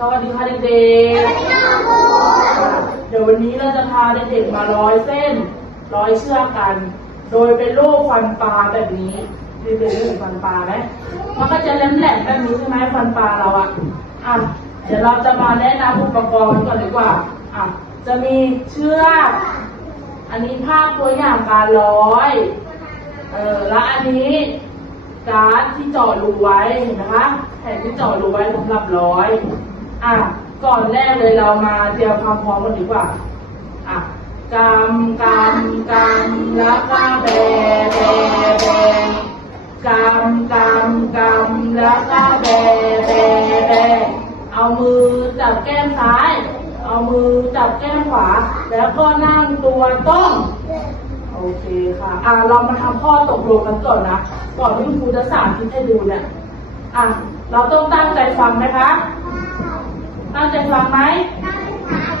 สวัสดีค่ะเด็กๆ เดี๋ยววันนี้เราจะพาเด็กๆมาร้อยเส้น ร้อยเชือกกัน โดยเป็นรูปฟันปลาแบบนี้เด็กๆเห็นฟันปลาไหมมันก็จะแหลมๆแบบนี้ใช่ไหมฟันปลาเราอะอะ เดี๋ยวเราจะมาแนะนำอุปกรณ์ก่อนดีกว่า อะ จะมีเชือก อันนี้ภาพตัวอย่างการร้อย เออ แล้วอันนี้การ์ดที่เจาะรูไว้เห็นไหมคะ แผ่นที่เจาะรูไว้สำหรับร้อย อะก่อนแรกเลยเรามาเตรียมความพร้อมกันดีกว่าอะกำกำกำแล้วก็แบแบแบกำกำกำแล้วก็แบแบแบเอามือจับแก้มซ้าย เอามือจับแก้มขวา แล้วก็นั่งตัวตรงโอเคค่ะ อะเรามาทำข้อตกลงกันก่อนนะ ก่อนที่ครูจะสาธิตให้ดูเนี่ย อะ เราต้องตั้งใจฟังไหมคะ ตั้งใจฟังไหม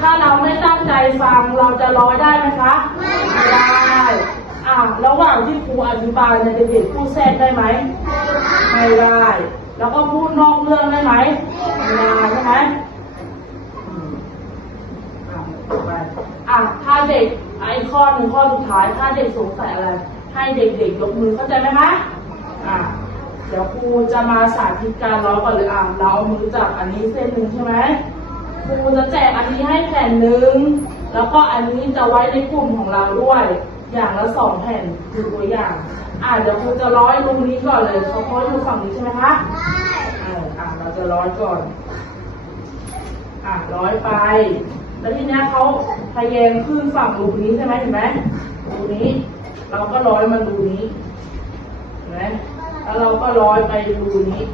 ถ้าเราไม่ตั้งใจฟังเราจะร้อยได้ไหมคะ ไม่ได้ อะระหว่างที่ครูอธิบายเนี่ยเด็กๆพูดแทรกได้ไหม ไม่ได้ แล้วก็พูดนอกเรื่องได้ไหมไม่ได้ใช่ไหมอืมอะต่อไปอะถ้าเด็กไอ้ข้อหนึ่งข้อสุดท้าย ถ้าเด็กสงสัยอะไร ให้เด็กๆยกมือเข้าใจไหมคะ อะ เดี๋ยวครูจะมาสาธิตการร้อยก่อนเลยอะเราเอามือจับอันนี้เส้นหนึ่งใช่ไหมครูจะแจกอันนี้ให้แผ่นหนึ่งแล้วก็อันนี้จะไว้ในกลุ่มของเราด้วย อย่างละสองแผ่นคือตัวอย่าง อะเดี๋ยวครูจะร้อยรูนี้ก่อนเลยเขาเพราะอยู่ฝั่งนี้ใช่ไหมคะเอออะเราจะร้อยก่อน อะร้อยไป แล้วทีเนี้ยเขาทะแยงขึ้นฝั่งรูนี้ใช่ไหมเห็นไหมรูนี้ เราก็ร้อยมารูนี้ ล้วเราก็ร้อยไปรูนี้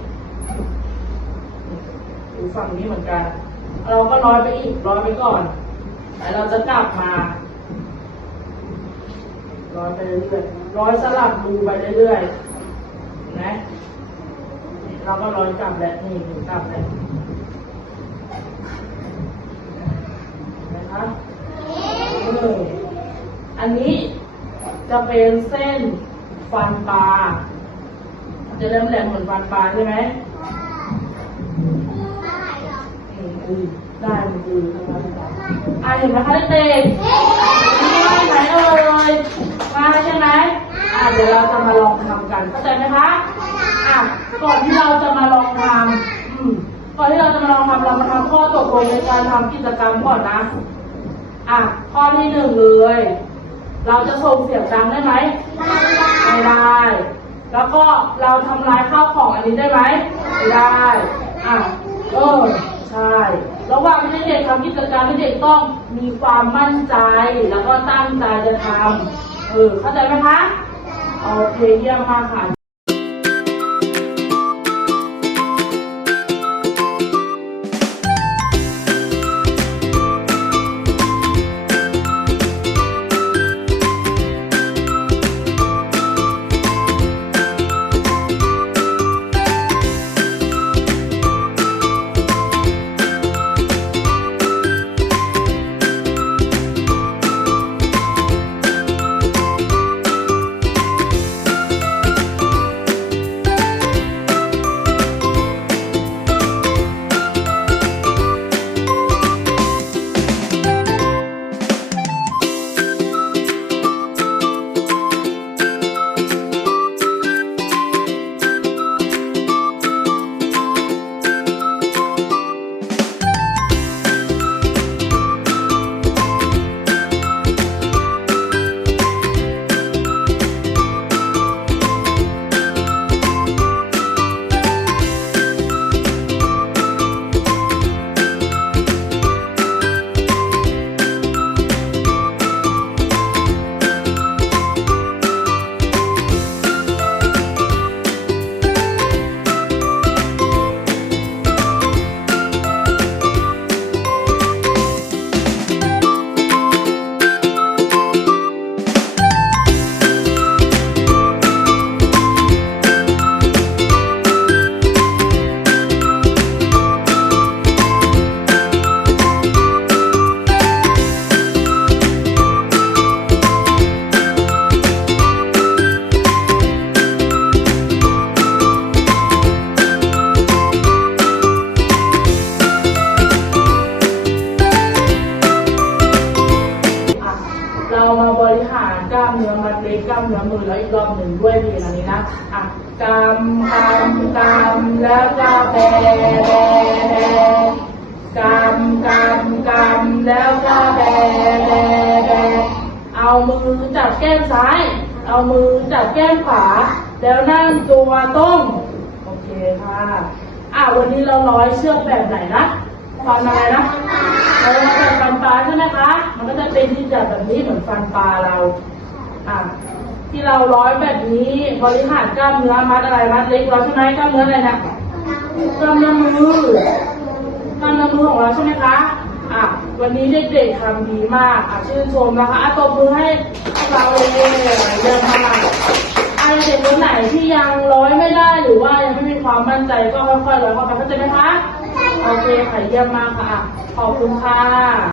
ดูฝั่งนี้เหมือนกัน เราก็ร้อยไปอีกร้อยไปก่อนแล้วเราจะกลับมาร้อยไปเรื่อยๆร้อยสลับดูไปเรื่อยๆนไหมเราก็ร้อยกลับแล้วนี่หมุนกลับแล้วนไหมคะอันนี้จะเป็นเส้นฟันปลา จะแหลมๆเหมือนฟันปลาใช่ไหมอืมอืมได้มันดีอะเห็นไหมคะเด็กๆนี่ว่าไหนเอ่ยมาใช่ไหมอะเดี๋ยวเราจะมาลองทำกันเข้าใจไหมคะอะก่อนที่เราจะมาลองทำอืมก่อนที่เราจะมาลองทำเรามาทำข้อตกลงในการทำกิจกรรมก่อนนะอะข้อที่หนึ่งเลย เราจะส่งเสียงดังได้ไหมไม่ได้ แล้วก็เราทำลายข้าวของอันนี้ได้ไหมไม่ได้ อะเออใช่ ระหว่างที่เด็กทำกิจกรรมเด็กต้องมีความมั่นใจแล้วก็ตั้งใจจะทำเออเข้าใจไหมคะโอเคเยี่ยมมากค่ะ กล้ามเนื้อมันเล็กล้ามเนื้อมือแล้วอีกรอบหนึ่งด้วยดีอันนี้นะอะกำกำกำแล้วก็แบแบแบกำกำกำแล้วก็แบแบแบเอามือจับแก้มซ้าย เอามือจับแก้มขวา แล้วนั่งตัวตรงโอเคค่ะอะวันนี้เราร้อยเชือกแบบไหนนะฟันอะไรนะเราจะฟันปลาใช่ไหมคะ มันก็จะเป็นที่จับแบบนี้เหมือนฟันปลาเรา อะที่เราร้อยแบบนี้บริหารกล้ามเนื้อมัดอะไรมัดเล็กเราใช่ไหมกล้ามเนื้ออะไรนะกล้ามเนื้อมือกล้ามเนื้อมือของเราใช่ไหมคะอะวันนี้เด็กๆทำดีมากอะชื่นชมนะคะอะตบมือให้เราเลยเยี่ยมมากอะเด็กคนไหนที่ยังร้อยไม่ได้หรือว่ายังไม่มีความมั่นใจก็ค่อยๆร้อยเข้าไปเข้าใจไหมคะโอเคค่ะเยี่ยมมากค่ะขอบคุณค่ะ